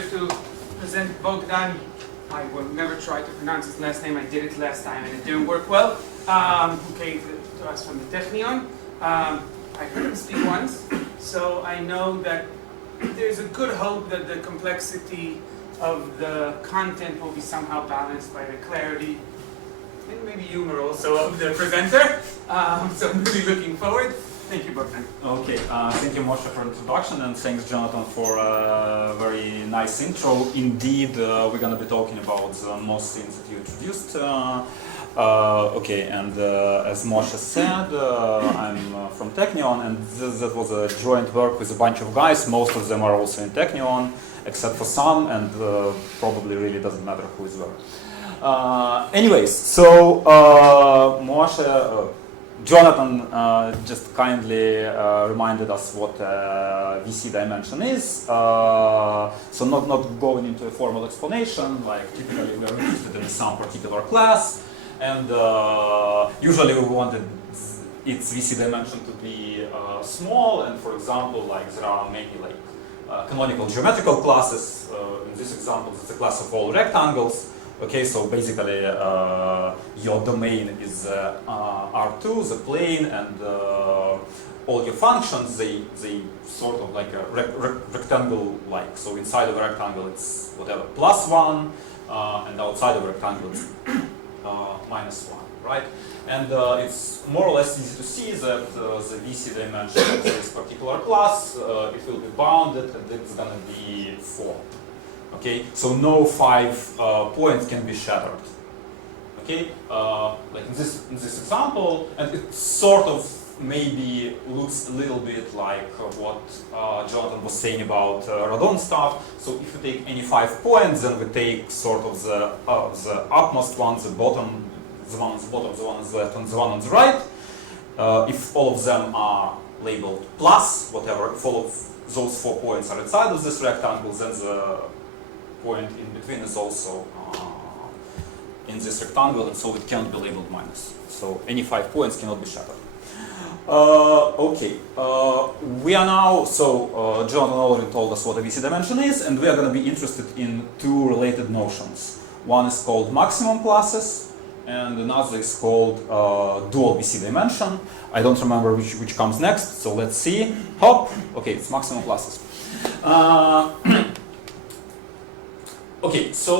pleasure to present Bogdan. I will never try to pronounce his last name. I did it last time and it didn't work well. Who came to us from the Technion. I heard him speak once, so I know that there's a good hope that the complexity of the content will be somehow balanced by the clarity and maybe humor also of the presenter. So I'm really looking forward. Thank you, Bogdan. Okay, thank you, Moshe, for the introduction, and thanks, Jonathan, for a very nice intro. Indeed, we're going to be talking about most things that you introduced. Okay, and as Moshe said, I'm from Technion, and that was a joint work with a bunch of guys. Most of them are also in Technion, except for some, and probably really doesn't matter who is where. Anyways, so Moshe, Jonathan just kindly reminded us what VC dimension is. So not going into a formal explanation, like typically we are interested in some particular class, and usually we wanted its VC dimension to be small, and for example, like there are many like canonical geometrical classes. In this example, it's a class of all rectangles. Okay, so basically your domain is R2, the plane, and all your functions, they sort of like a rectangle-like. So inside of a rectangle it's whatever, +1, and outside of a rectangle it's -1, right? And it's more or less easy to see that the VC dimension of this particular class, it will be bounded, and it's going to be 4. Okay, so no 5 points can be shattered. Okay, like in this example, and it sort of maybe looks a little bit like what Jonathan was saying about radon stuff. So if you take any 5 points, then we take sort of the upmost one, the bottom, the one on the bottom, the one on the left, and the one on the right. If all of them are labeled plus, whatever, if all of those 4 points are inside of this rectangle, then the point in between is also in this rectangle, and so it can't be labeled minus. So any 5 points cannot be shattered. Okay, we are now, so Jonathan already told us what a VC dimension is, and we are going to be interested in 2 related notions. One is called maximum classes, and another is called dual VC dimension. I don't remember which comes next, so let's see. Hop! Okay, it's maximum classes. Okay, so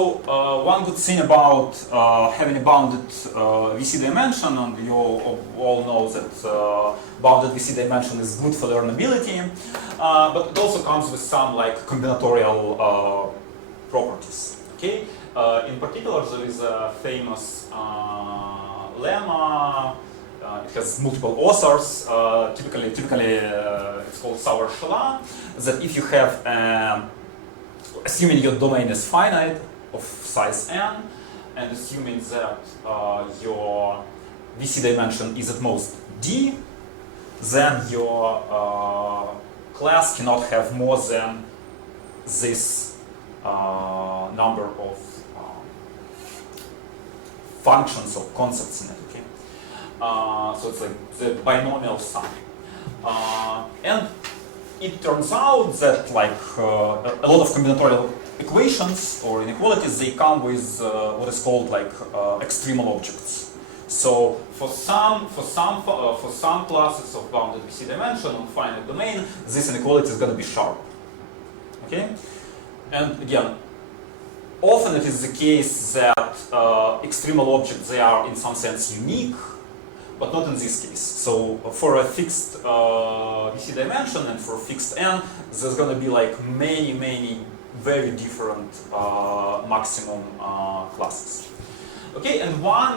one good thing about having a bounded VC dimension, and you all know that bounded VC dimension is good for learnability, but it also comes with some like combinatorial properties. Okay, in particular, there is a famous lemma. It has multiple authors. Typically, it's called Sauer-Schiller. That if you have assuming your domain is finite of size n, and assuming that your VC dimension is at most d, then your class cannot have more than this number of functions or concepts in it. Okay, so it's like the binomial sum, and it turns out that like a lot of combinatorial equations or inequalities, they come with what is called like extremal objects. So for some classes of bounded VC dimension on finite domain, this inequality is going to be sharp. Okay, and again, often it is the case that extremal objects, they are in some sense unique, but not in this case. So for a fixed VC dimension and for a fixed n, there's going to be like many very different maximum classes. Okay, and one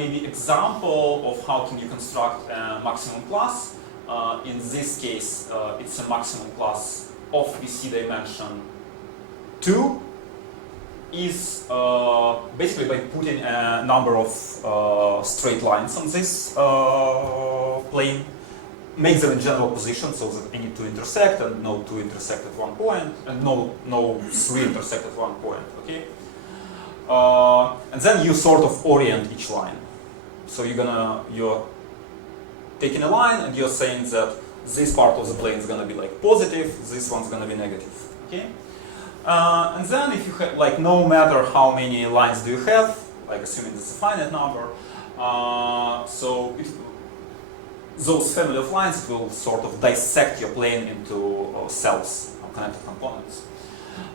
maybe example of how can you construct a maximum class. In this case, it's a maximum class of VC dimension 2. Is basically by putting a number of straight lines on this plane, make them in general position so that any 2 intersect, and no 2 intersect at one point, and no 3 intersect at one point. Okay, and then you sort of orient each line. So you're taking a line and you're saying that this part of the plane is going to be like positive, this one's going to be negative. Okay. And then if you have, like, no matter how many lines do you have, like assuming it's a finite number, those family of lines will sort of dissect your plane into cells or connected components.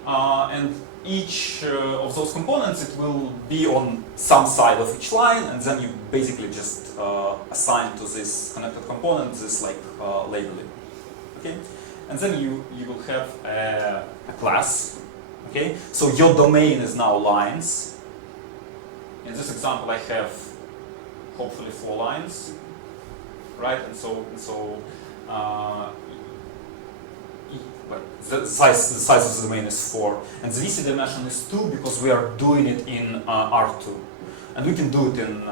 And each of those components, it will be on some side of each line, and then you basically just assign to this connected component this like labeling. Okay? And then you will have a class. Okay? So your domain is now lines. In this example, I have hopefully 4 lines, right? And so the size of the domain is 4, and the VC dimension is 2 because we are doing it in R2, and we can do it in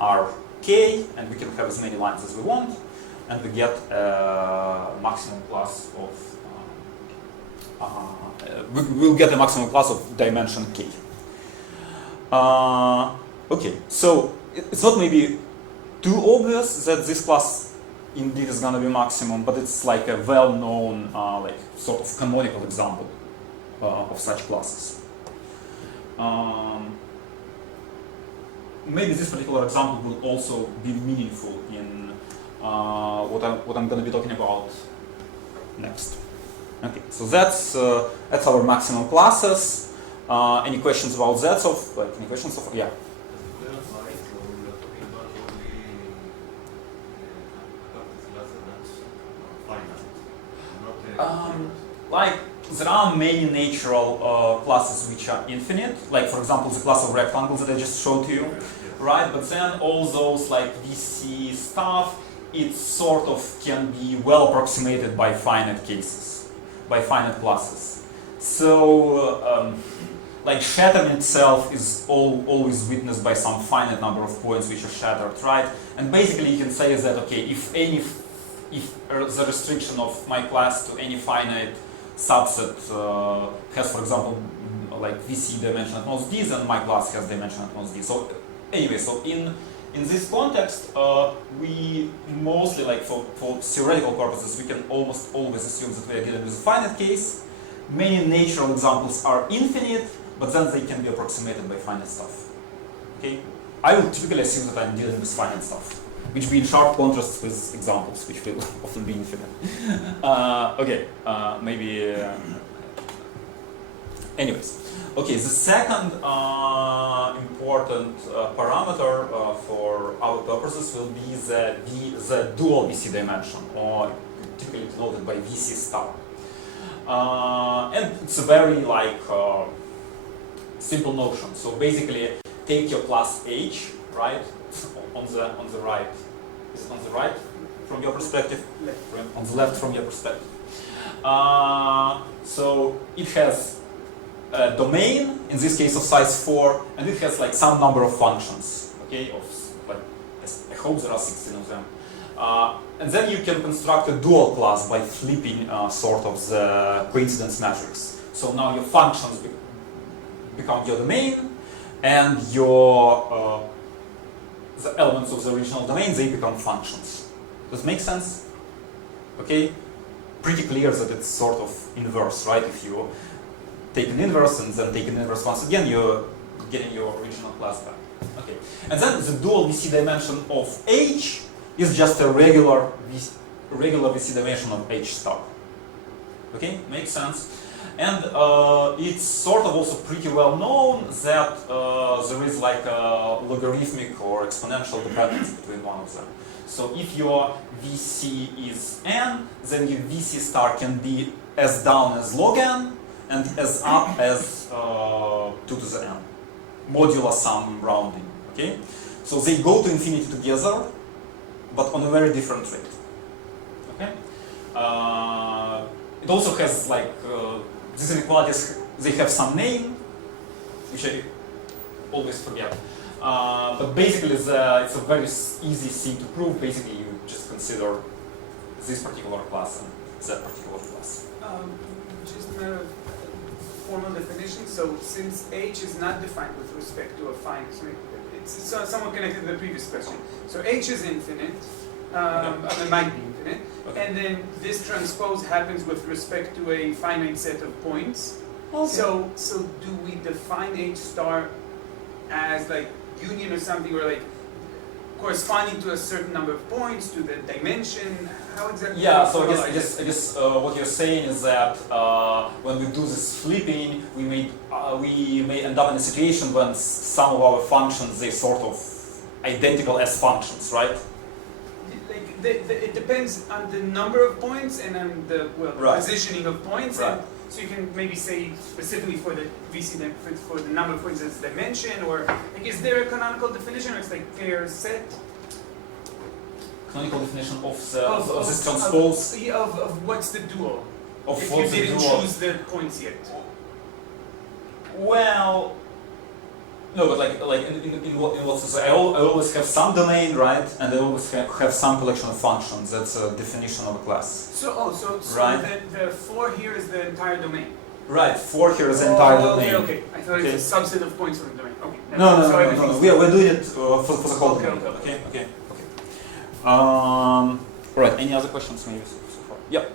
RK, and we can have as many lines as we want, and we get a maximum class of we'll get a maximum class of dimension K. Okay, so it's not maybe too obvious that this class indeed is going to be maximum, but it's like a well-known, like sort of canonical example of such classes. Maybe this particular example will also be meaningful in what I'm going to be talking about next. Okay, so that's our maximum classes. Any questions about that? Any questions? Yeah. Like, there are many natural classes which are infinite, like for example the class of rectangles that I just showed to you, right? But then all those like VC stuff, it sort of can be well approximated by finite cases, by finite classes. So like shattering itself is always witnessed by some finite number of points which are shattered, right? And basically you can say that, okay, if the restriction of my class to any finite subset has, for example, like VC dimension at most d, then my class has dimension at most d. So anyway, so in this context, we mostly, like for theoretical purposes, we can almost always assume that we are dealing with a finite case. Many natural examples are infinite, but then they can be approximated by finite stuff. Okay, I will typically assume that I'm dealing with finite stuff, which be in sharp contrast with examples, which will often be infinite. Okay, maybe. Anyways, okay. The second important parameter for our purposes will be the dual VC dimension, or typically denoted by VC star. And it's a very like simple notion. So basically, take your class H, right? On the right. Is it on the right from your perspective? Left. On the left from your perspective. So it has a domain, in this case of size 4, and it has like some number of functions. Okay, of like I hope there are 16 of them. And then you can construct a dual class by flipping sort of the coincidence matrix. So now your functions become your domain, and your the elements of the original domain, they become functions. Does it make sense? Okay? Pretty clear that it's sort of inverse, right? If you take an inverse and then take an inverse once again, you're getting your original class back. Okay. And then the dual VC dimension of H is just a regular VC dimension of H star. Okay? Makes sense? And it's sort of also pretty well known that there is like a logarithmic or exponential dependence between one of them. So if your VC is n, then your VC star can be as down as log n and as up as 2 to the n, modulo some rounding. Okay, so they go to infinity together, but on a very different rate. Okay, it also has like these inequalities, they have some name, which I always forget. But basically, it's a very easy thing to prove. Basically, you just consider this particular class and that particular class. Just a matter of formal definition. So, since H is not defined with respect to a finite, so it's somewhat connected to the previous question. So, H is infinite. It might be infinite. Okay. And then this transpose happens with respect to a finite set of points. So do we define H star as like union or something, or like corresponding to a certain number of points, to the dimension? How exactly? Yeah, so I guess what you're saying is that when we do this flipping, we may end up in a situation when some of our functions, they sort of identical as functions, right? Like it depends on the number of points and on the positioning of points. Right. And so you can maybe say specifically for the VC, for the number of points as dimension, or like, is there a canonical definition, or it's like pair set? Canonical definition of this transpose? Of what's the dual? Of if what's you the didn't dual? choose the points yet. Well, no, but like in what I always have some domain, right? And I always have some collection of functions. That's a definition of a class. So right? the 4 here is the entire domain. Right, 4 here is the entire domain. Okay. I thought it's a subset of points from the domain. Okay. No. We're doing it for the whole domain. Okay. Right. Any other questions, maybe so far? Yep.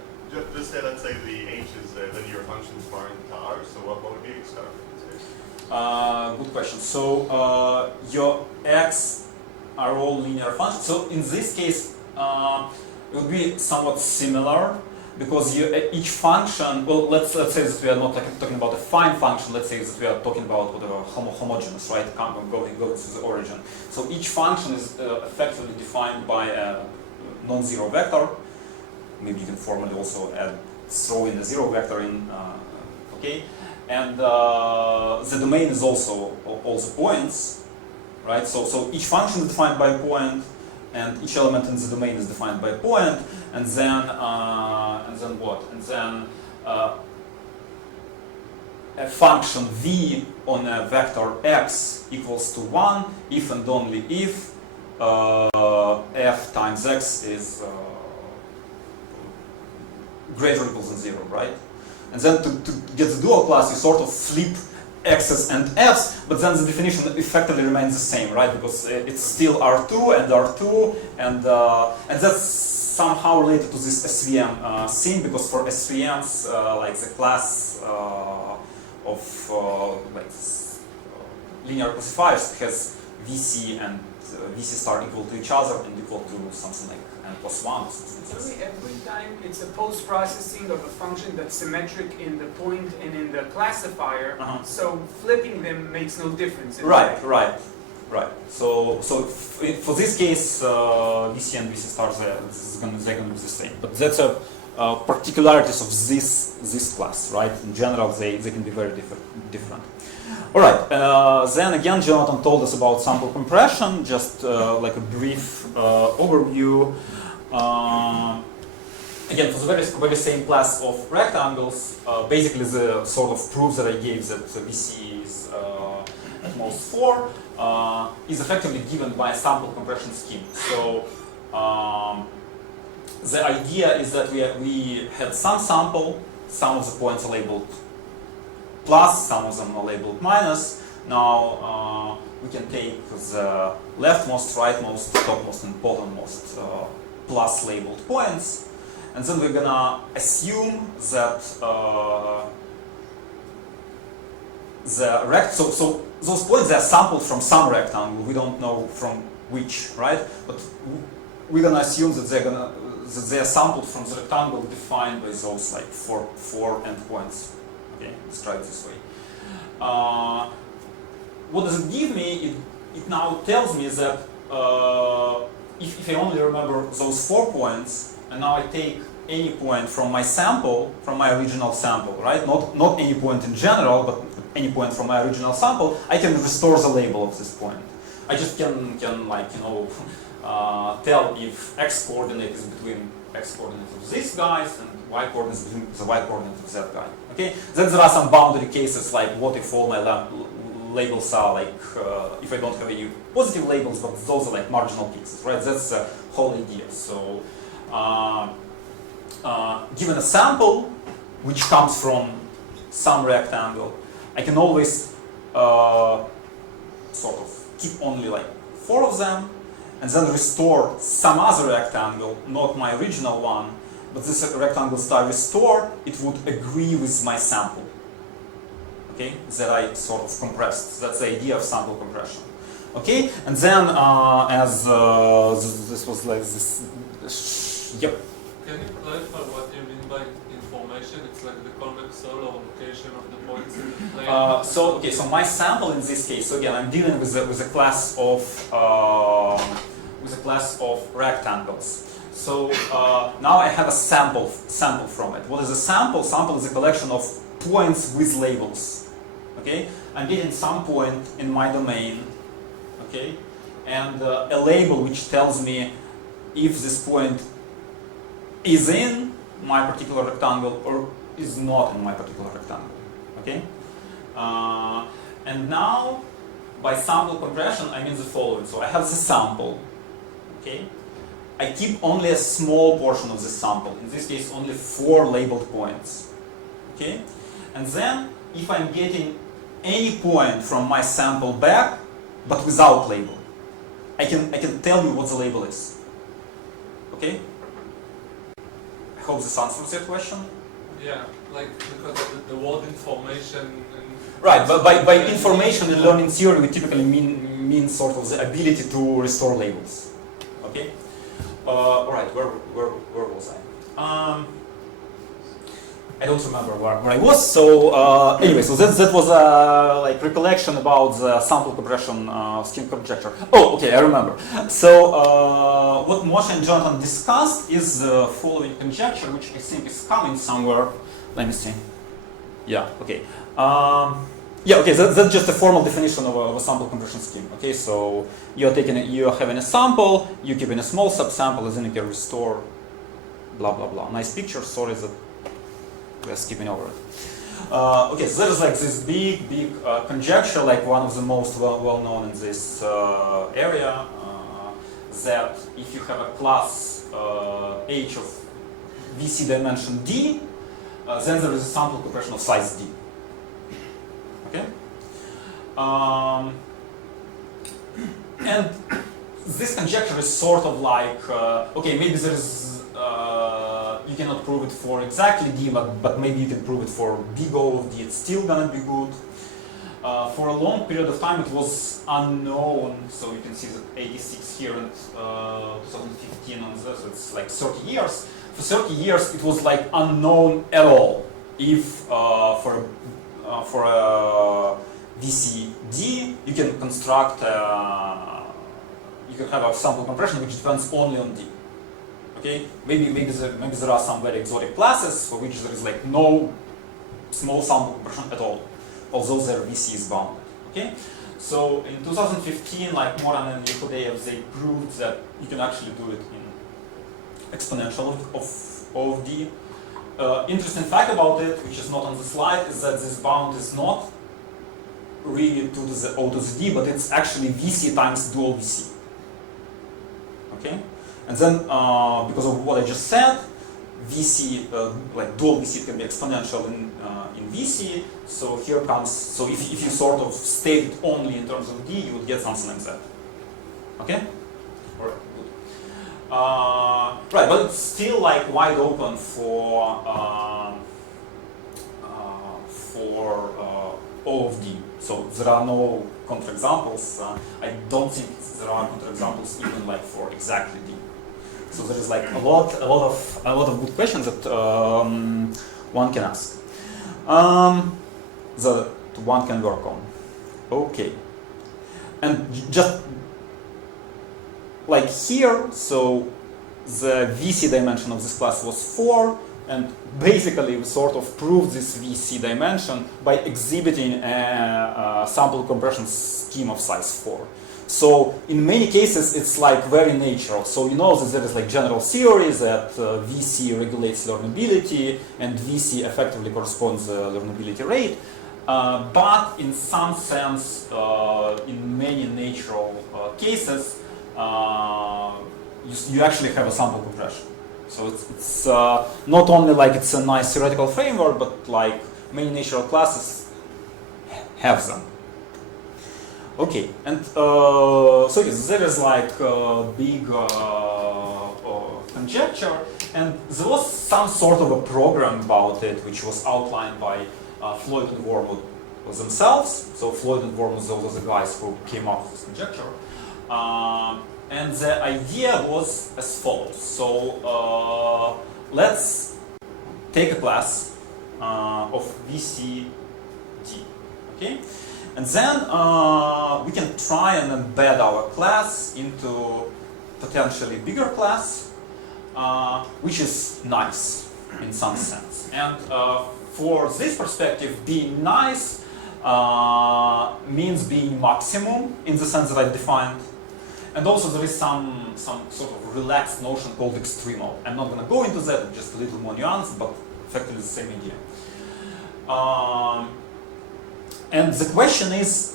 Just say, let's say the H is a linear function foreign to R. So what would be H star in this case? Good question. So your x are all linear functions. So in this case, it would be somewhat similar, because each function. Well, let's say that we are not talking about a fine function. Let's say that we are talking about whatever homogeneous, right? Going to the origin. So each function is effectively defined by a non-zero vector. Maybe you can formally also throw in a zero vector in. Okay. And the domain is also points, right? So each function is defined by a point, and each element in the domain is defined by a point, and then what? And then a function v on a vector x equals to 1 if and only if f times x is greater or equal than 0, right? And then to get the dual class, you sort of flip x's and f's, but then the definition effectively remains the same, right? Because it's still R2 and R2, and that's somehow related to this SVM thing, because for SVMs, like the class of linear classifiers has VC and VC star equal to each other and equal to something like n plus 1 or something. Every time it's a post-processing of a function that's symmetric in the point and in the classifier, so flipping them makes no difference. Right. So for this case, VC and VC stars they're going to be the same. But that's a particularities of this class, right? In general, they can be very different. All right. Then again, Jonathan told us about sample compression. Just like a brief overview. Again, for the very same class of rectangles, basically the sort of proof that I gave that VC is at most 4 is effectively given by a sample compression scheme. So the idea is that we had some sample, some of the points are labeled plus, some of them are labeled minus. Now we can take the leftmost, rightmost, topmost, and bottommost plus labeled points, and then we're gonna assume that so those points are sampled from some rectangle. We don't know from which, right? But we're gonna assume that they are sampled from the rectangle defined by those like four endpoints. Okay, let's try it this way. What does it give me? It now tells me that if I only remember those 4 points, and now I take any point from my sample, from my original sample, right? Not any point in general, but any point from my original sample, I can restore the label of this point. I just can like, tell if x coordinate is between x coordinate of these guys and y coordinate is between the y coordinate of that guy. Okay. Then there are some boundary cases, like what if all my labels are like if I don't have any positive labels, but those are like marginal cases, right? That's the whole idea. So given a sample which comes from some rectangle, I can always sort of keep only like 4 of them, and then restore some other rectangle, not my original one, but this rectangle star restore, it would agree with my sample. okay, that I sort of compressed. That's the idea of sample compression. Okay, and then as this was like this, yep. Can you clarify what you mean by information? It's like the convex hull or location of the points in the plane. So my sample in this case. So again, I'm dealing with a class of rectangles. So now I have a sample from it. What is a sample? Sample is a collection of points with labels. Okay, I'm getting some point in my domain. Okay, and a label which tells me if this point is in my particular rectangle or is not in my particular rectangle. Okay, and now by sample compression I mean the following. So I have the sample. Okay, I keep only a small portion of the sample. In this case, only 4 labeled points. Okay, and then if I'm getting any point from my sample back, but without label, I can tell you what the label is. Okay? I hope this answers your question. Yeah, like because the word information. Right, but by information in learning theory, we typically mean sort of the ability to restore labels. Okay? Alright, where was I? I don't remember where I was. So anyway, so that was a like recollection about the sample compression scheme conjecture. Oh, okay, I remember. So what Moshe and Jonathan discussed is the following conjecture, which I think is coming somewhere. Let me see. Yeah. Okay. Yeah. Okay. That's just a formal definition of a sample compression scheme. Okay. So you're having a sample, you keep in a small subsample, and then you can restore. Blah blah blah. Nice picture. Sorry that. We're skipping over it. Okay, so there's like this big conjecture, like one of the most well known in this area, that if you have a class H of VC dimension D, then there is a sample compression of size D. Okay? And this conjecture is sort of like, okay, maybe there is you cannot prove it for exactly D, but maybe you can prove it for big O of D. It's still gonna be good. For a long period of time, it was unknown. So you can see that 86 here and 2015 on this. It's like 30 years. For 30 years, it was like unknown at all if for a VCD you can construct you can have a sample compression which depends only on D. Okay, maybe there are some very exotic classes for which there is like no small sample compression at all, although their VC is bounded. Okay, so in 2015, like Moran and Yehudayoff, they proved that you can actually do it in exponential of D. Interesting fact about it, which is not on the slide, is that this bound is not really 2 to the O to the D, but it's actually VC times dual VC. Okay. And then, because of what I just said, VC, like dual VC can be exponential in VC. So here comes, so if you sort of state it only in terms of D, you would get something like that. Okay? All right, good. Right, but it's still like wide open for O of D. So there are no counterexamples. I don't think there are counterexamples even like for exactly D. So there is like a lot of good questions that one can ask, that one can work on. Okay, and just like here, so the VC dimension of this class was 4, and basically we sort of proved this VC dimension by exhibiting a sample compression scheme of size 4. So in many cases it's like very natural. So you know that there is like general theory that VC regulates learnability and VC effectively corresponds to the learnability rate. But in some sense, in many natural cases, you actually have a sample compression. So it's not only like it's a nice theoretical framework, but like many natural classes have them. Okay, and so yes, there is like a big conjecture, and there was some sort of a program about it, which was outlined by Floyd and Wormwood themselves. So Floyd and Wormus, those are the guys who came up with this conjecture. And the idea was as follows. So let's take a class of VCD, okay? And then we can try and embed our class into potentially bigger class, which is nice in some sense. And for this perspective, being nice means being maximum in the sense that I've defined. And also there is some sort of relaxed notion called extremal. I'm not going to go into that, just a little more nuanced, but effectively the same idea. And the question is,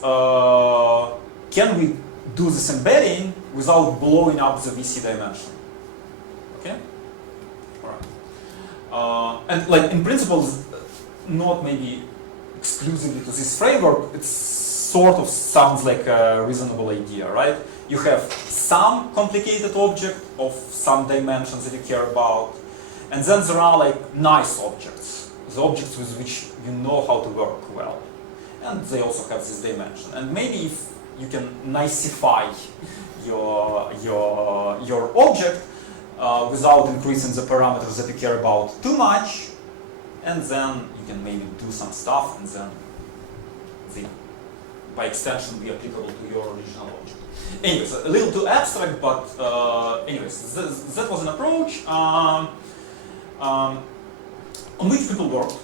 can we do this embedding without blowing up the VC dimension? Okay? All right. And like in principle, not maybe exclusively to this framework, it sort of sounds like a reasonable idea, right? You have some complicated object of some dimensions that you care about, and then there are like nice objects, the objects with which you know how to work well. And they also have this dimension. And maybe if you can nicify your object without increasing the parameters that you care about too much, and then you can maybe do some stuff, and then they, by extension, be applicable to your original object. Anyways, a little too abstract, but anyways, that was an approach on which people worked.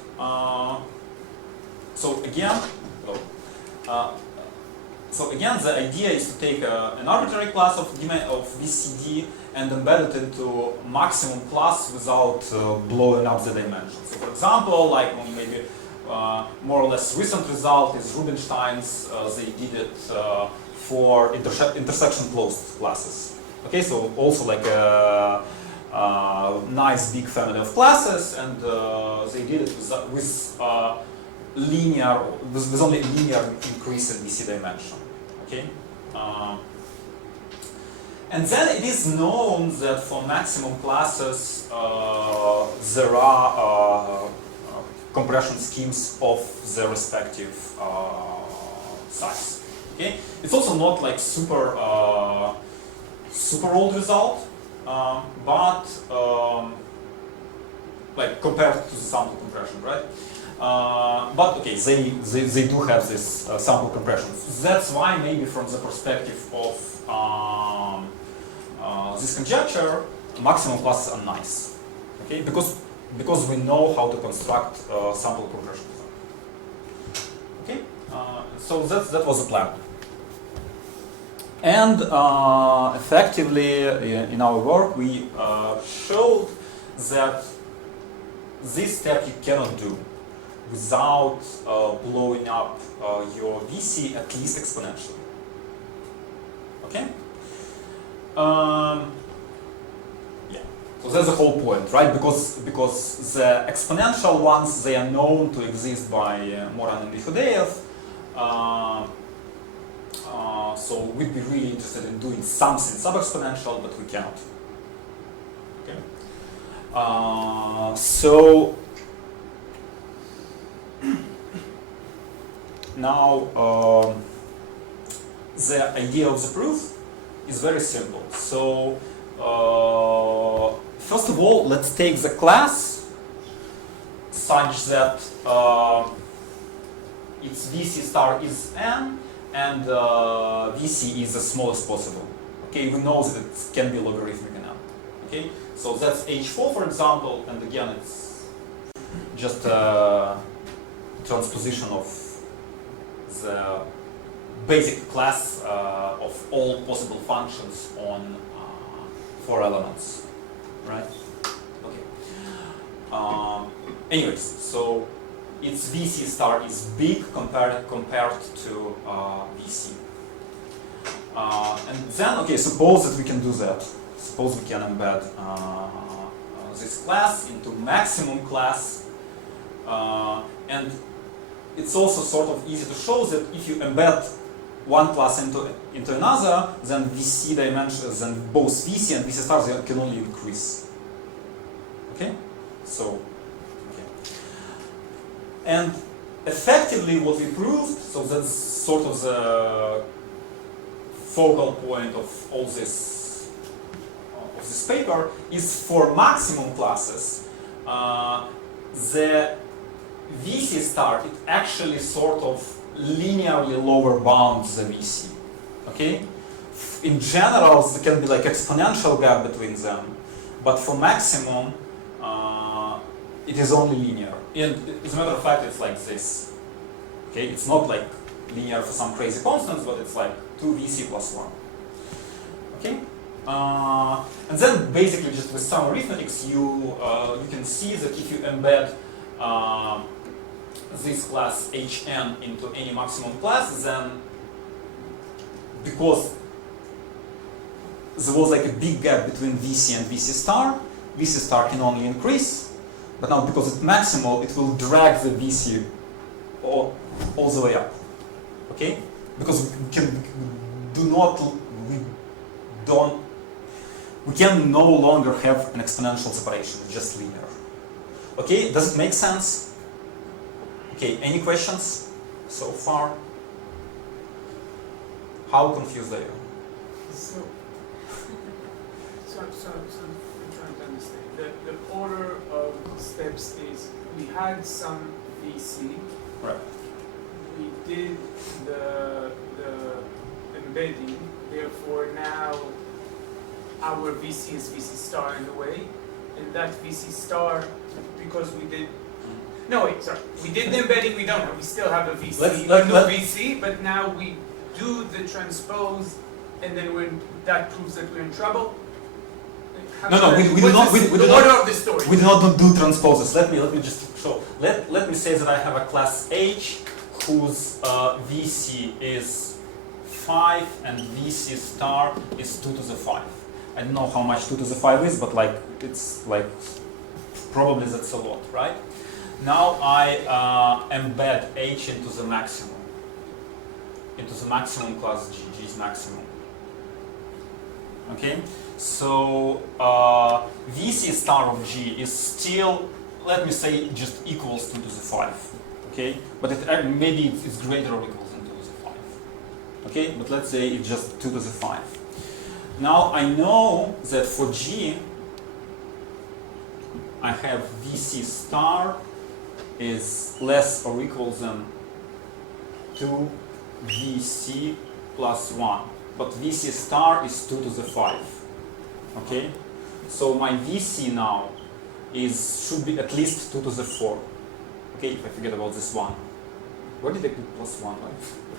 So again, the idea is to take an arbitrary class of VCD and embed it into maximum class without blowing up the dimension. So for example, like maybe more or less recent result is Rubinstein's. They did it for intersection closed classes. Okay, so also like a nice big family of classes, and they did it with linear, with only linear increase in VC dimension. Okay, and then it is known that for maximum classes there are compression schemes of the respective size. Okay, it's also not like super old result, but like compared to the sample compression, right? But okay, they do have this sample compression. That's why maybe from the perspective of this conjecture, maximum classes are nice. Okay, because we know how to construct sample compression. Okay, so that was the plan. And effectively, in our work, we showed that this step you cannot do without blowing up your VC at least exponentially. Okay? Yeah. So that's the whole point, right? Because the exponential ones, they are known to exist by Moran and Yehudayoff. So we'd be really interested in doing something sub-exponential, but we can't. Okay. So now the idea of the proof is very simple. So first of all, let's take the class such that its VC star is n and VC is the smallest possible. Okay, we know that it can be logarithmic in n. Okay, so that's H4 for example, and again it's just a transposition of the basic class of all possible functions on 4 elements, right? Okay. Anyways, so its VC star is big compared to VC. And then, okay, suppose that we can do that. Suppose we can embed this class into maximum class. And it's also sort of easy to show that if you embed one class into another, then VC dimensions, then both VC and VC stars can only increase. Okay? So, okay. And effectively what we proved, so that's sort of the focal point of all this paper, is for maximum classes, the VC star, it actually sort of linearly lower bounds the VC. Okay? In general, there can be like exponential gap between them, but for maximum, it is only linear. And as a matter of fact, it's like this. Okay? It's not like linear for some crazy constants, but it's like 2 VC plus 1. Okay? And then basically just with some arithmetics, you can see that if you embed this class Hn into any maximum class, then because there was like a big gap between VC and VC star can only increase, but now because it's maximal, it will drag the VC all the way up. Okay? Because we can no longer have an exponential separation, it's just linear. Okay, does it make sense? Okay, any questions so far? How confused are you? So I'm trying to understand. The order of steps is we had some VC. Right. We did the embedding. Therefore, now our VC is VC star in a way, and that VC star, because we did. No, wait, sorry. We did the embedding. We don't have. We still have a VC. VC, but now we do the transpose, and then that proves that we're in trouble. No, we do not. We do the not, order of the story. We do not do transposes. Let me just show. Let me say that I have a class H whose VC is 5 and VC star is 2 to the 5. I don't know how much 2 to the 5 is, but like it's like probably that's a lot, right? Now I embed H into the maximum class G. G is maximum. Okay, so VC star of G is still, let me say, just equals 2 to the 5. Okay, but maybe it's greater or equal than 2 to the 5. Okay, but let's say it's just 2 to the 5. Now I know that for G, I have VC star is less or equal than 2 VC plus 1. But VC star is 2 to the 5. Okay? So my VC now should be at least 2 to the 4. Okay, if I forget about this one. Where did I put plus 1?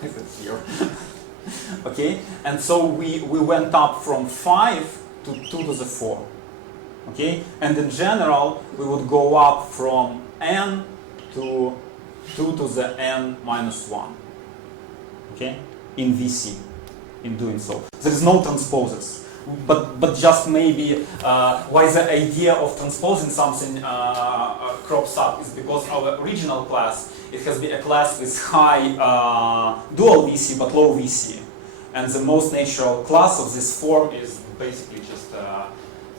Is it here? Okay, and so we went up from 5 to 2 to the 4. Okay, and in general, we would go up from n to 2 to the n minus 1. Okay, in VC, in doing so. There is no transposes. But just maybe why the idea of transposing something crops up is because our original class, it has been a class with high dual VC but low VC. And the most natural class of this form is basically just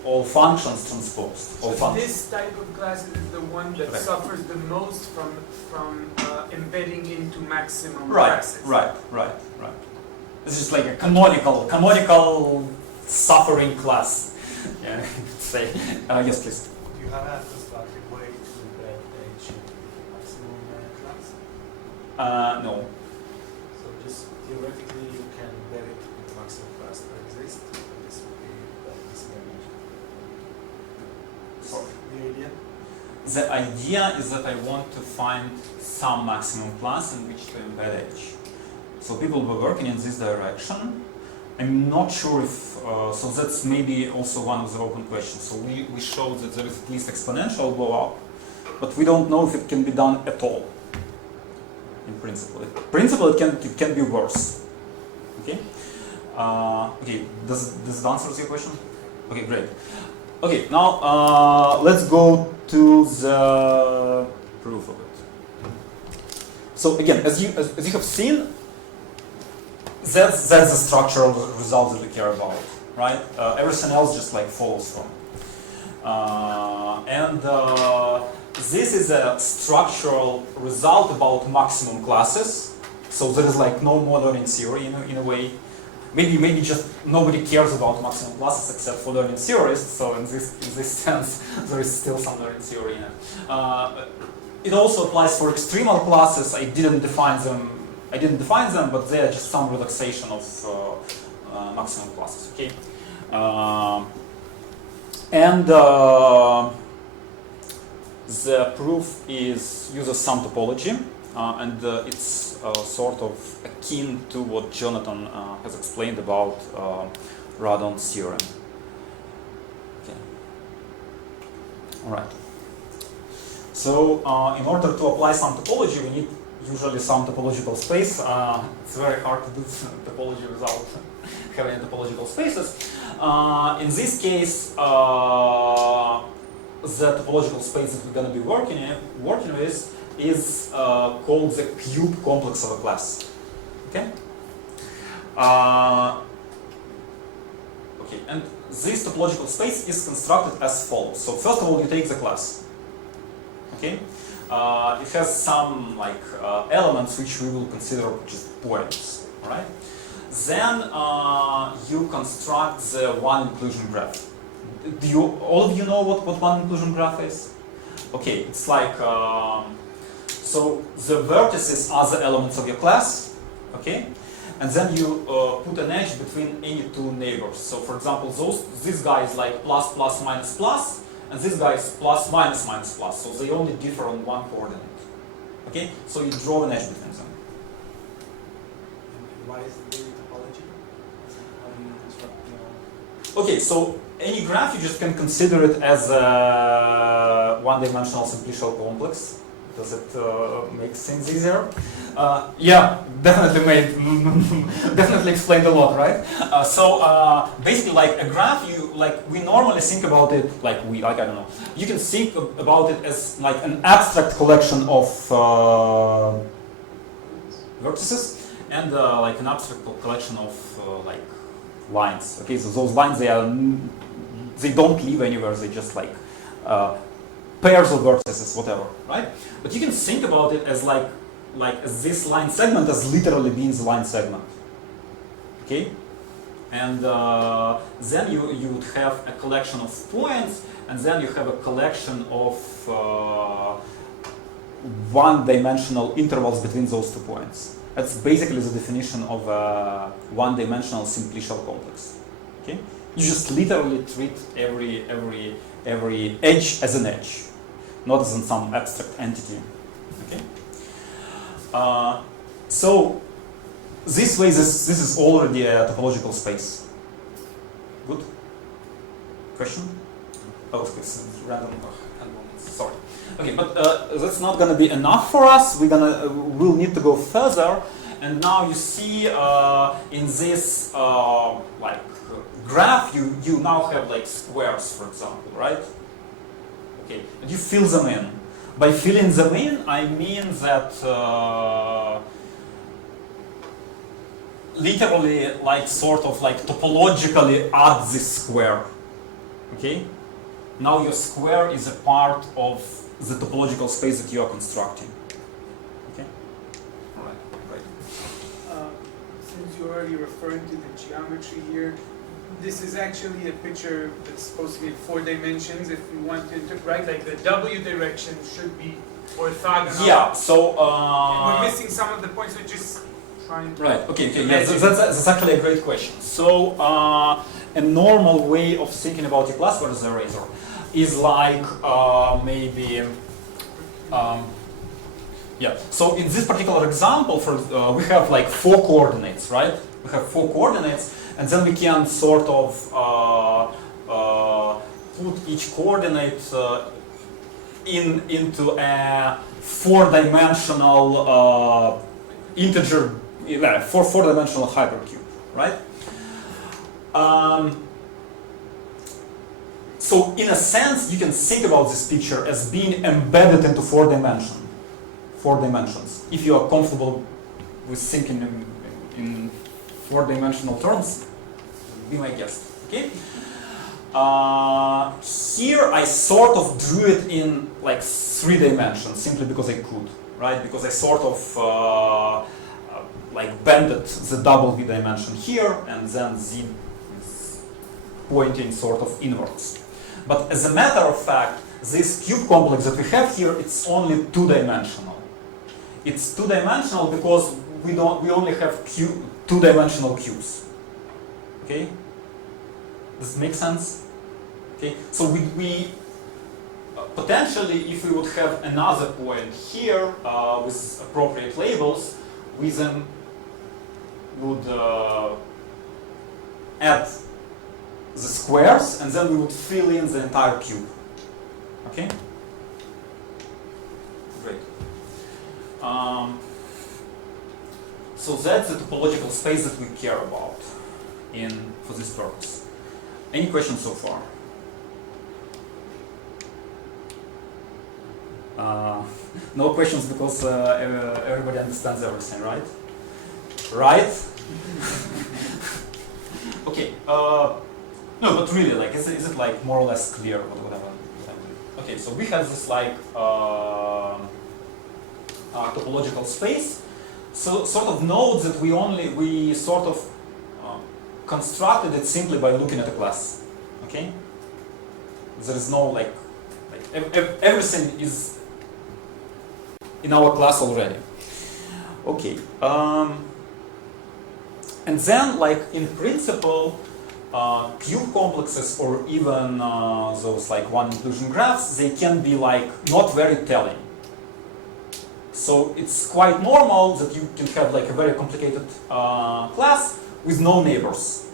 all functions transposed. All functions. This type of class is the one that suffers the most from embedding into maximum classes. Right. It's just like a canonical suffering class. Yeah, say. Yes, please. Do you have a constructive way to embed H in maximum class? No. So just theoretically you can embed it in the maximum class that exists. This would be this dimension. Sorry. The idea? The idea is that I want to find some maximum class in which to embed H. So people were working in this direction. I'm not sure if, so that's maybe also one of the open questions. So we showed that there is at least exponential blow up, but we don't know if it can be done at all, in principle. In principle, it can be worse. Okay? Okay, does it answer your question? Okay, great. Okay, now let's go to the proof of it. So again, as you have seen, that's the structural result that we care about, right? Everything else just like follows from. And this is a structural result about maximum classes. So there is like no more learning theory in a way. Maybe just nobody cares about maximum classes except for learning theorists. So in this sense, there is still some learning theory in it. It also applies for extremal classes. I didn't define them, but they are just some relaxation of maximum classes. Okay, the proof uses some topology, and it's sort of akin to what Jonathan has explained about Radon theorem. Okay. All right. So in order to apply some topology, we need usually some topological space. It's very hard to do topology without having topological spaces. In this case, the topological space that we're going to be working with is called the cube complex of a class. Okay. Okay, and this topological space is constructed as follows. So first of all, you take the class. Okay, it has some like elements which we will consider just points. All right. Then you construct the one inclusion graph. All of you know what one inclusion graph is? Okay, it's like so the vertices are the elements of your class. Okay, and then you put an edge between any two neighbors. So for example, this guy is like plus plus minus plus. And this guy is plus minus minus plus, so they only differ on one coordinate. Okay, so you draw an edge between them. And why is the topology? How do you construct Okay, so any graph you just can consider it as a one-dimensional simplicial complex. Does it make things easier? Yeah, definitely definitely explained a lot, right? So basically, like a graph, we normally think about it I don't know. You can think about it as like an abstract collection of vertices and like an abstract collection of like lines. Okay, so those lines they don't live anywhere. They just like pairs of vertices, whatever, right? But you can think about it as like this line segment as literally being the line segment. Okay, and then you would have a collection of points, and then you have a collection of one-dimensional intervals between those 2 points. That's basically the definition of a one-dimensional simplicial complex. Okay, you just literally treat every edge as an edge, not as in some abstract entity. Okay. So this way, this is already a topological space. Good. Question? Oh, it's random. Sorry. Okay, but that's not going to be enough for us. We'll need to go further. And now you see in this like graph, you now have like squares, for example, right? Okay, and you fill them in. By filling them in, I mean that literally, like sort of like topologically add this square. Okay, now your square is a part of the topological space that you are constructing. Okay, all right, great. Since you're already referring to the geometry here, this is actually a picture that's supposed to be in 4 dimensions. If we want to, right, like the W direction should be orthogonal. Yeah. So we're missing some of the points. So just trying to. Right. Okay. Okay. Yeah. That's actually a great question. So a normal way of thinking about your class versus eraser is like maybe. Yeah. So in this particular example, we have like 4 coordinates, right? We have 4 coordinates. And then we can sort of put each coordinate into a 4-dimensional integer, 4-dimensional hypercube, right? So in a sense, you can think about this picture as being embedded into 4 dimensions. If you are comfortable with thinking in 4-dimensional terms, be my guest. Okay. Here I sort of drew it in like 3 dimensions simply because I could, right? Because I sort of like bended the double V dimension here, and then Z is pointing sort of inwards. But as a matter of fact, this cube complex that we have here, it's only 2-dimensional. It's 2-dimensional because we only have 2-dimensional cubes. Okay? Does it make sense? Okay, so we potentially, if we would have another point here with appropriate labels, we then would add the squares, and then we would fill in the entire cube. Okay? Great. So that's the topological space that we care about for this purpose. Any questions so far? No questions because everybody understands everything, right? Right? Okay. No, but really, like, is it like more or less clear what I'm doing? Okay, so we have this like topological space. So sort of note that we sort of constructed it simply by looking at a class. Okay. There is no like everything is in our class already. Okay. And then, like, in principle, cube complexes or even those like one inclusion graphs, they can be like not very telling. So it's quite normal that you can have like a very complicated class with no neighbors.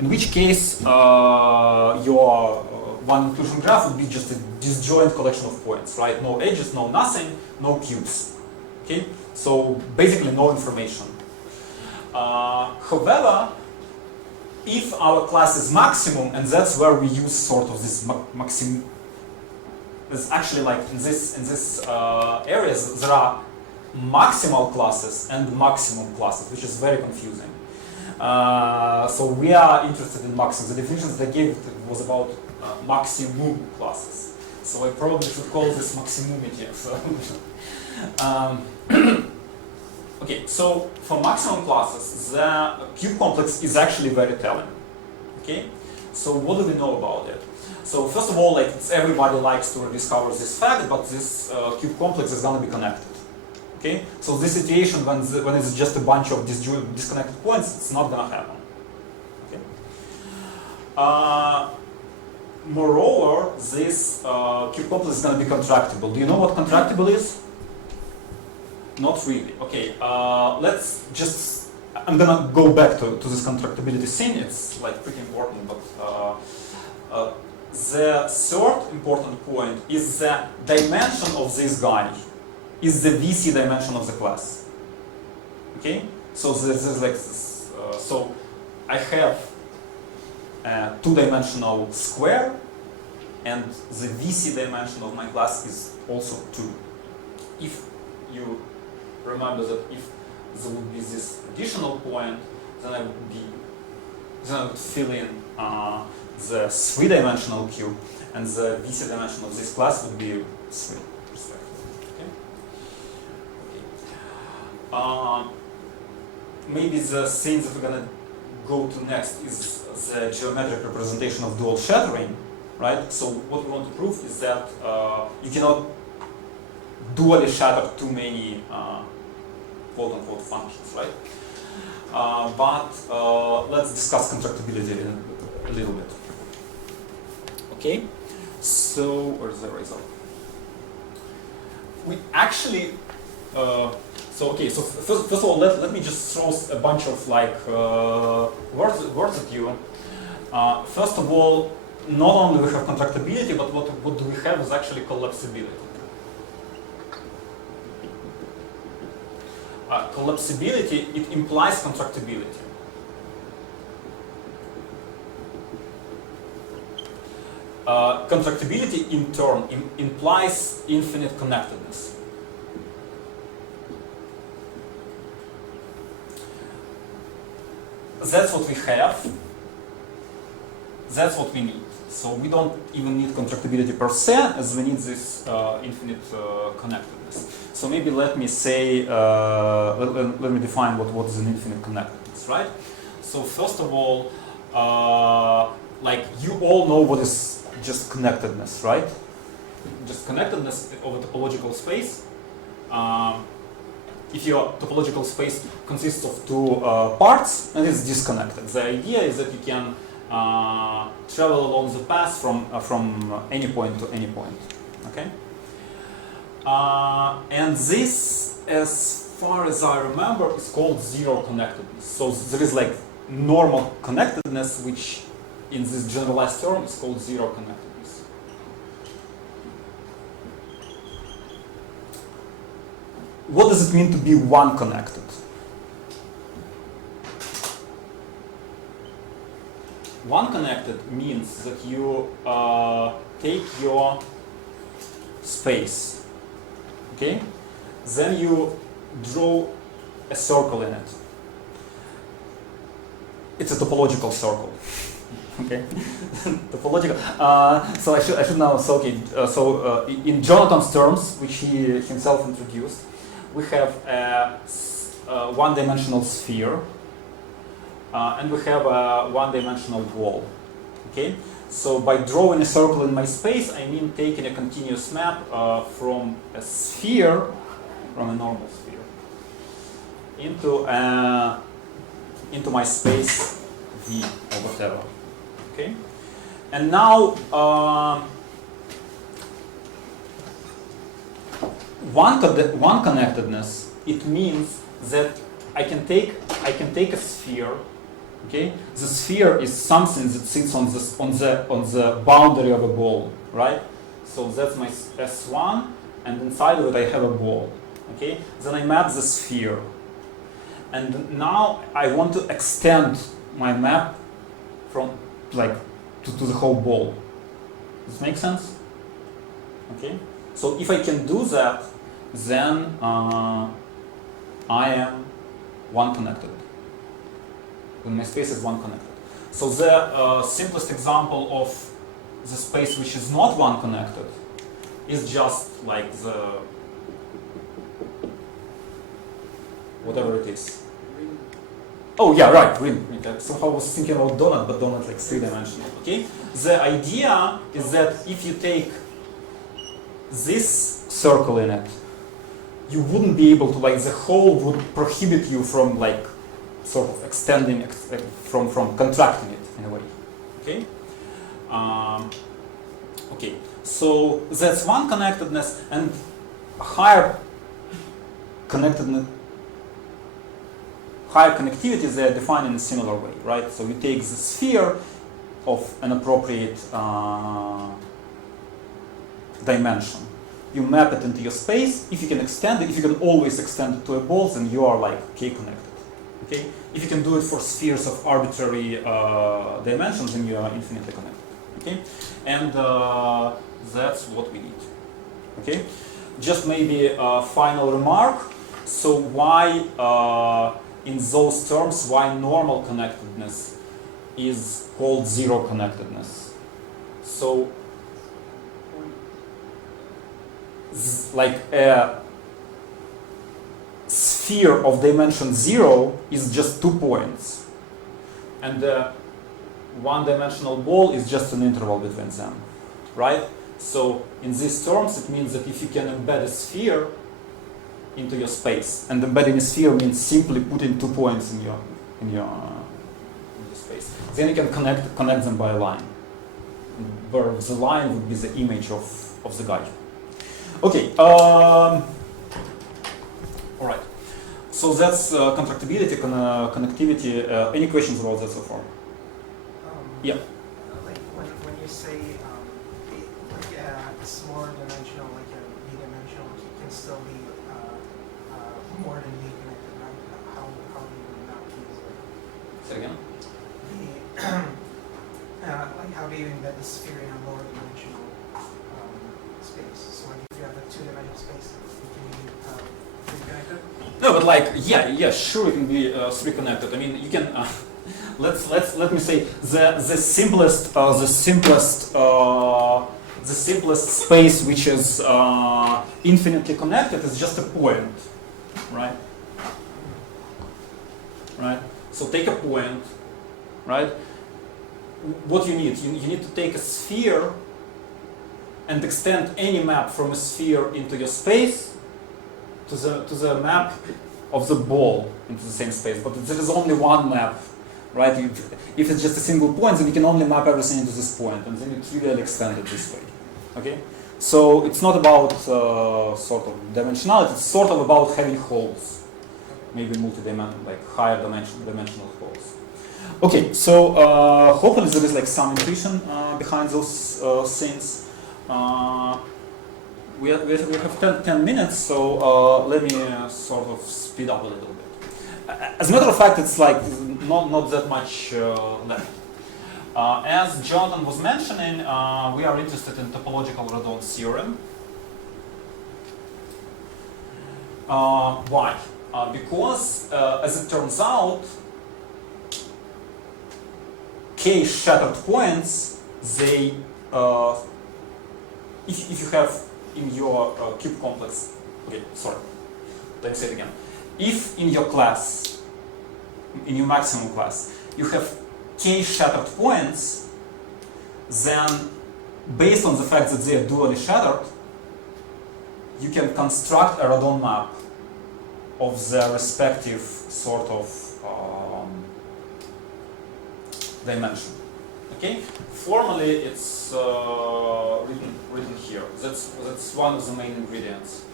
In which case, your one inclusion graph would be just a disjoint collection of points, right? No edges, no nothing, no cubes. Okay, so basically no information. However, if our class is maximum, and that's where we use sort of this maximum, it's actually like in this areas there are maximal classes and maximum classes, which is very confusing. So we are interested in maximum. The definitions they gave was about maximum classes. So I probably should call this maximumity. So okay, so for maximum classes, the cube complex is actually very telling. Okay, so what do we know about it? So first of all, like everybody likes to discover this fact, but this cube complex is going to be connected. Okay, so this situation when it's just a bunch of disconnected points, it's not going to happen. Okay. Moreover, this cube complex is going to be contractible. Do you know what contractible is? Not really. Okay, let's just, I'm gonna go back to this contractibility thing. It's like pretty important, but the third important point is the dimension of this guy is the VC dimension of the class. Okay, so there's like this. So I have a 2-dimensional square, and the VC dimension of my class is also 2. If you remember that if there would be this additional point, then I would fill in the 3-dimensional cube, and the VC dimension of this class would be 3, respectively. Okay. Maybe the thing that we're gonna go to next is the geometric representation of dual shattering, right? So what we want to prove is that you cannot dually shatter too many quote-unquote functions, right? But let's discuss contractibility a little bit. Okay, so where's the result? We actually, so first of all, let me just throw a bunch of like words at you. First of all, not only we have contractibility, but what do we have is actually collapsibility. Collapsibility, it implies contractibility. Contractibility in turn implies infinite connectedness. That's what we have. That's what we need. So we don't even need contractibility per se, as we need this infinite connectedness. So maybe let me say, let me define what is an infinite connectedness, right? So first of all, like you all know what is just connectedness, right? Just connectedness of a topological space. If your topological space consists of two parts and it's disconnected, the idea is that you can travel along the path from any point to any point. Okay. And this, as far as I remember, is called zero connectedness. So there is like normal connectedness, which in this generalized term is called zero connectedness. What does it mean to be one connected? One connected means that you take your space, okay? Then you draw a circle in it. It's a topological circle, okay? Topological. So I should now. So okay. In Jonathan's terms, which he himself introduced, we have a one-dimensional sphere. And we have a one-dimensional wall. Okay, so by drawing a circle in my space, I mean taking a continuous map from a sphere, from a normal sphere, into my space V or whatever. Okay, and now one connectedness. It means that I can take a sphere. Okay, the sphere is something that sits on the boundary of a ball, right? So that's my S1, and inside of it I have a ball. Okay, then I map the sphere, and now I want to extend my map from like to the whole ball. Does this make sense? Okay, so if I can do that, then I am one connected. When my space is one connected. So the simplest example of the space which is not one connected is just like the whatever it is. Oh yeah, right, ring. Somehow I was thinking about donut, but donut like three-dimensional. Okay. The idea is that if you take this circle in it, you wouldn't be able to, like, the whole would prohibit you from like sort of extending from contracting it in a way. Okay. Okay. So that's one connectedness, and higher connectivity they are defined in a similar way, right? So you take the sphere of an appropriate dimension. You map it into your space. If you can extend it, if you can always extend it to a ball, then you are like K-connected. Okay? If you can do it for spheres of arbitrary dimensions, then you are infinitely connected. Okay? And that's what we need. Okay? Just maybe a final remark. So why, in those terms, why normal connectedness is called zero connectedness? So, like a sphere of dimension 0 is just 2 points, and the one-dimensional ball is just an interval between them, right? So in these terms, it means that if you can embed a sphere into your space, and embedding a sphere means simply putting 2 points in your space, then you can connect them by a line, where the line would be the image of the guy. Okay. All right. So that's contractibility, connectivity. Any questions about that so far? Yeah. Like when you say a smaller dimensional, like a b-dimensional, can still be more than b-connected. How do you not use it? Say again. Like how do you embed the sphere in a lower dimensional space? So like if you have a 2-dimensional space, you can connected? No, but like, yeah, sure, it can be three connected. I mean, you can. Let me say the simplest space which is infinitely connected is just a point, right? Right. So take a point, right? What you need to take a sphere and extend any map from a sphere into your space to the map of the ball into the same space. But there is only one map, right? If it's just a single point, then you can only map everything into this point, and then you trivially extend it this way. Okay? So it's not about sort of dimensionality. It's sort of about having holes, maybe multi-dimensional, like higher dimensional holes. Okay, so hopefully there is like some intuition behind those things. We have 10 minutes, so let me sort of speed up a little bit. As a matter of fact, it's like not that much left. As Jonathan was mentioning, we are interested in topological radon theorem. Why? Because, as it turns out, K shattered points, they, if you have in your cube complex, okay, sorry, let me say it again. If in your class, in your maximum class, you have K shattered points, then based on the fact that they are dually shattered, you can construct a radon map of their respective sort of dimension. Okay? Formally, it's written here. That's one of the main ingredients.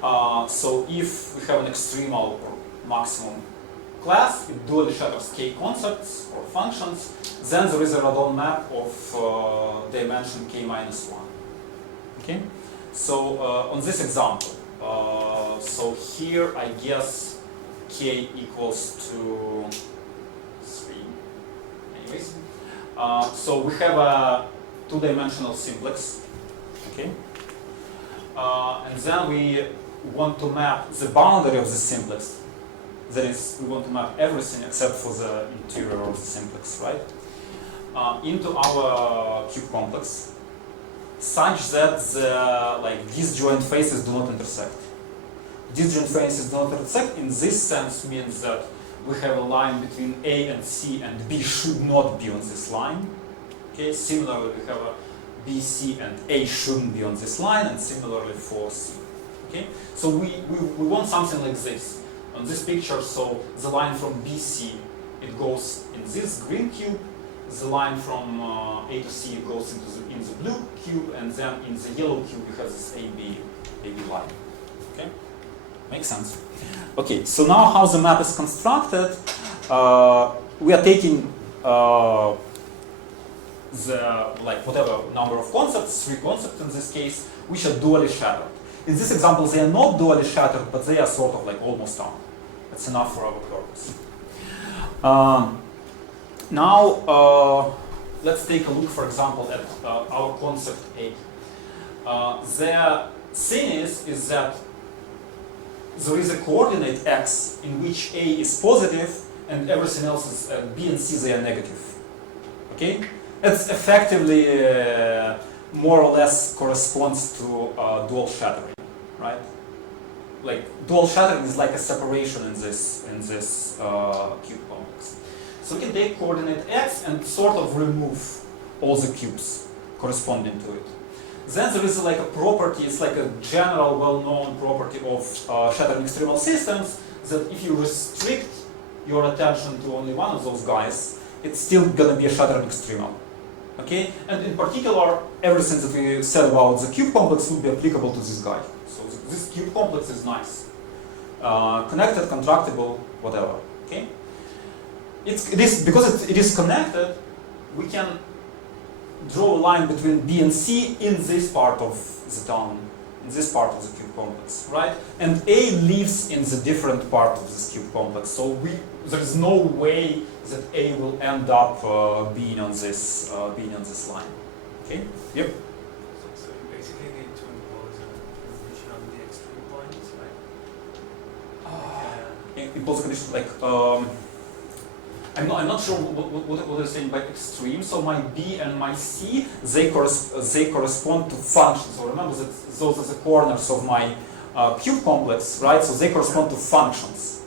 So if we have an extremal or maximum class, it dually shatters K concepts or functions, then there is a radon map of dimension K minus 1. Okay? So on this example, so here I guess K equals to 3. Anyways, so we have a two-dimensional simplex, okay? And then we want to map the boundary of the simplex. That is, we want to map everything except for the interior of the simplex, right? Into our cube complex, such that the disjoint faces do not intersect. Disjoint faces do not intersect in this sense means that we have a line between A and C, and B should not be on this line. Okay. Similarly, we have a B, C, and A shouldn't be on this line, and similarly for C. Okay. So we want something like this on this picture. So the line from BC, it goes in this green cube. The line from A to C goes in the blue cube, and then in the yellow cube you have this AB line. Okay, makes sense. Okay, so now how the map is constructed? We are taking the whatever number of concepts, 3 concepts in this case, which are dually shattered. In this example, they are not dually shattered, but they are sort of like almost on. That's enough for our purpose. Now, let's take a look, for example, at our concept A. The thing is that there is a coordinate x in which A is positive and everything else is B and C, they are negative. Okay? It's effectively more or less corresponds to dual shattering, right? Like dual shattering is like a separation in this cube complex. So we can take coordinate x and sort of remove all the cubes corresponding to it. Then there is like a property, it's like a general well-known property of shattering extremal systems, that if you restrict your attention to only one of those guys, it's still gonna be a shattering extremal. Okay? And in particular, everything that we said about the cube complex would be applicable to this guy. So this cube complex is nice. Connected, contractible, whatever. Okay? Because it is connected, we can draw a line between B and C in this part of the down, in this part of the cube complex, right? And A lives in the different part of this cube complex, so there is no way that A will end up being on this line. Okay? Yep. So you basically need to impose a condition on the extreme points, right? imposing conditions like I'm not sure what they're saying by extreme. So my B and my C, they correspond to functions. So remember that those are the corners of my cube complex, right? So they correspond to functions,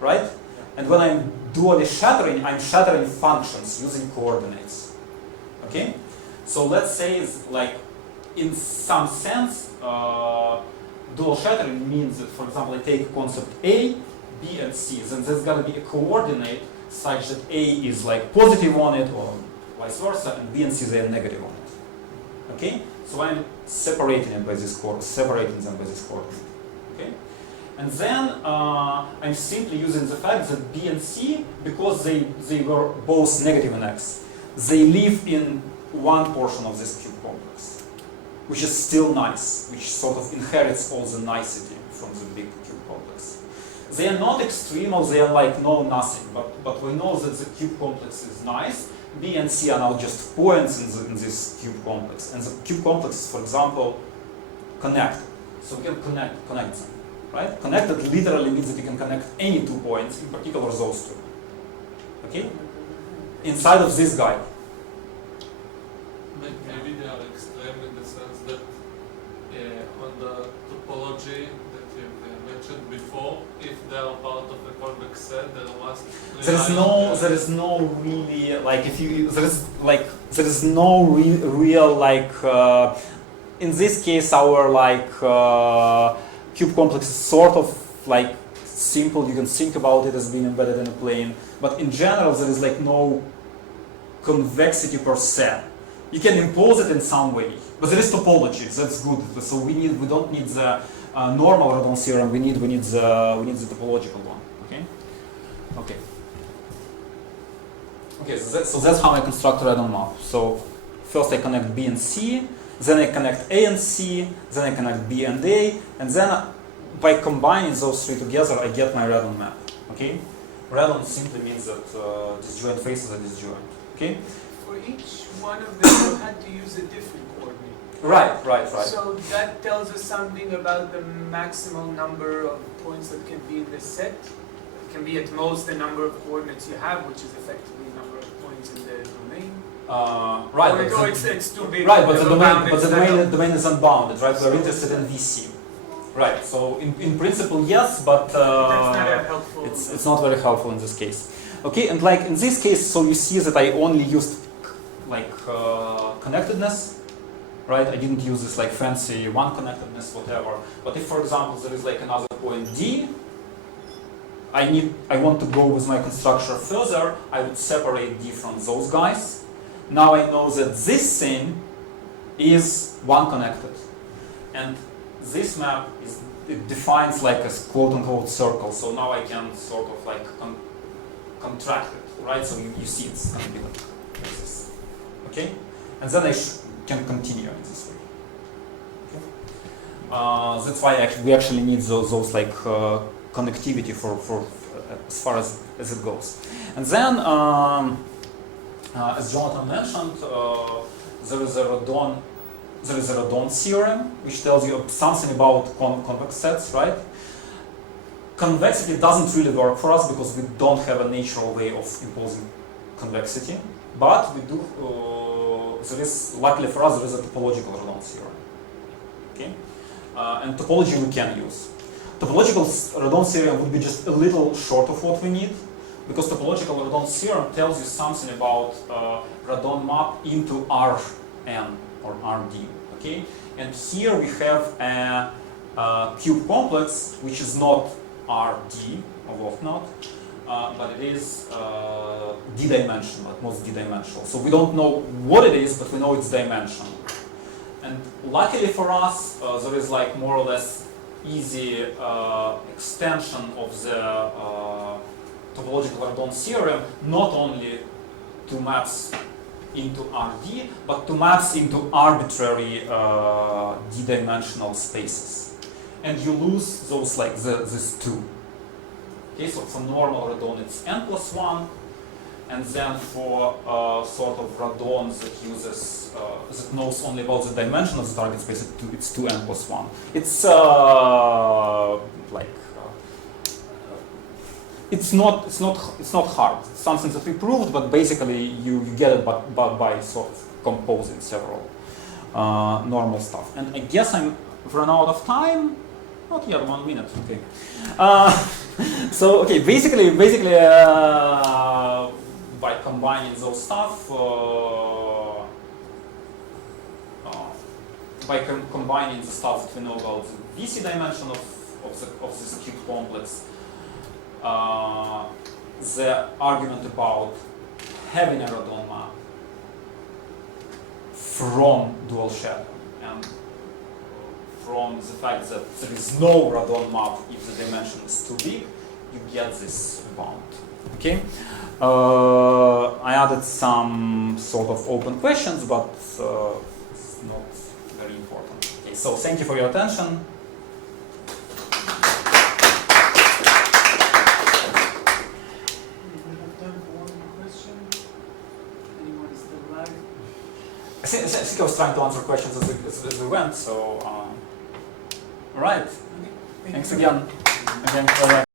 right? And when I'm dually shattering, I'm shattering functions using coordinates. Okay? So let's say it's like in some sense, dual shattering means that, for example, I take concept A, B, and C. Then there's got to be a coordinate such that A is like positive on it, or vice versa, and B and C they are negative on it. Okay? So I'm separating them by this coordinate. Okay? And then I'm simply using the fact that B and C, because they were both negative in X, they live in one portion of this cube complex, which is still nice, which sort of inherits all the nicety from the big cube complex. They are not extreme, or they are like no nothing, but we know that the cube complex is nice. B and C are now just points in this cube complex, and the cube complexes, for example, connect. So we can connect them, right? Connected literally means that you can connect any 2 points, in particular those two. Okay? Inside of this guy. Maybe they are extreme in the sense that on the topology that you mentioned before, if they are part of a convex set, there must there is no really like there is no real like in this case our like cube complex is sort of like simple. You can think about it as being embedded in a plane, but in general there is like no convexity per se. You can impose it in some way, but there is topology. That's good. So we don't need the normal Radon theorem. We need the topological one. Okay. Okay. Okay. So that's how I construct a Radon map. So first I connect B and C, then I connect A and C, then I connect B and A, and then by combining those three together, I get my Radon map. Okay. Radon simply means that disjoint faces are disjoint. Okay. For each one of them, you had to use a different coordinate. Right. So that tells us something about the maximal number of points that can be in the set. It can be at most the number of coordinates you have, which is effectively the number of points in the domain. Right. Or it's too big. Right, but the domain is unbounded, right? We're interested in VC. Right. So in principle, yes, but that's not helpful. it's not very helpful in this case. Okay, and like in this case, so you see that I only used like connectedness, right? I didn't use this like fancy one connectedness, whatever. But if, for example, there is like another point D, I want to go with my constructor further, I would separate D from those guys. Now I know that this thing is one connected, and this map it defines like a quote-unquote circle. So now I can sort of like contract it, right? So you see it's going to be like this. Okay? And then I can continue in this way. Okay? That's why we actually need those like connectivity for as far as it goes. And then, as Jonathan mentioned, there is a Radon theorem which tells you something about convex sets, right? Convexity doesn't really work for us because we don't have a natural way of imposing convexity, but we do. Luckily for us, there is a topological Radon theorem. Okay, and topology we can use. Topological Radon theorem would be just a little short of what we need, because topological Radon theorem tells you something about Radon map into Rn or Rd. Okay, and here we have a cube complex which is not Rd, although not, but it is d-dimensional, at most d-dimensional. So we don't know what it is, but we know it's dimensional. And luckily for us, there is like more or less easy extension of the topological Radon theorem, not only to maps into Rd, but to maps into arbitrary d-dimensional spaces. And you lose those like these two. Okay, so for normal Radon it's n+1, and then for sort of Radon that uses that knows only about the dimension of the target space, it's 2n+1. It's like it's not hard. It's something that we proved, but basically you get it by sort of composing several normal stuff. And I guess I've run out of time. Not yet, 1 minute. Okay. So okay, basically, by combining those stuff, combining the stuff that we know about the VC dimension of this cube complex, the argument about having a radon map from dual shadow and from the fact that there is no radon map if the dimension is too big, you get this bound. Okay. I added some sort of open questions, but it's not very important. Okay, so thank you for your attention. We have time for one more question. Anyone is still alive? I think I was trying to answer questions as we went, so all right. Okay. Thanks again. Bye-bye.